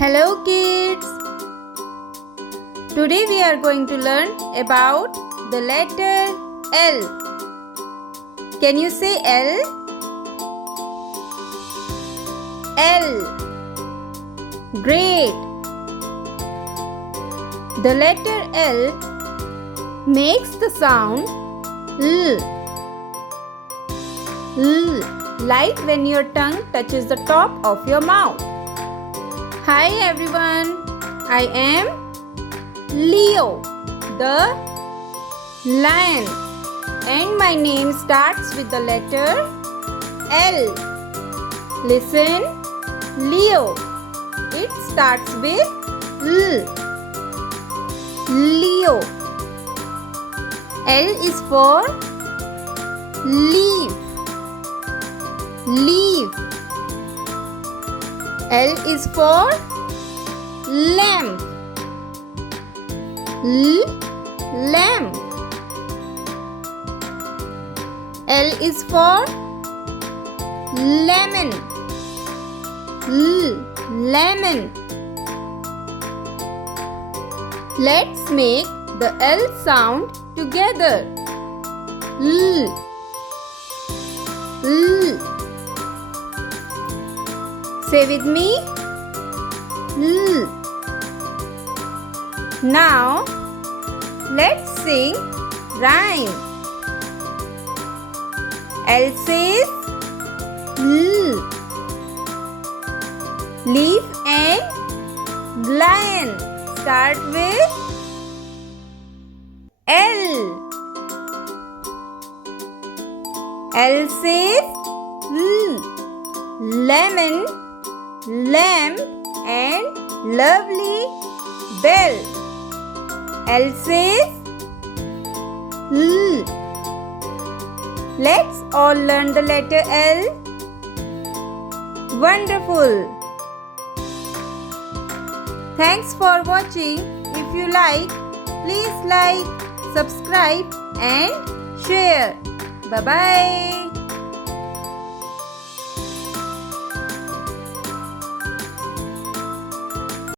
Hello kids! Today we are going to learn about the letter L. Can you say L? L. Great! The letter L makes the sound L. L, like when your tongue touches the top of your mouth. Hi everyone, I am Leo, the lion, and my name starts with the letter L. Listen, Leo, it starts with L. Leo. L is for leaf. Leaf. L is for lamp. Lamp. L is for lemon. Lemon. Let's make the L sound together. L. Say with me. L. Now, let's sing rhyme. L says L. Leaf and lion start with L. L says L. Lemon, lamp and lovely bell. L says L. Let's all learn the letter L. Wonderful! Thanks for watching. If you please like, subscribe and share. Bye-bye.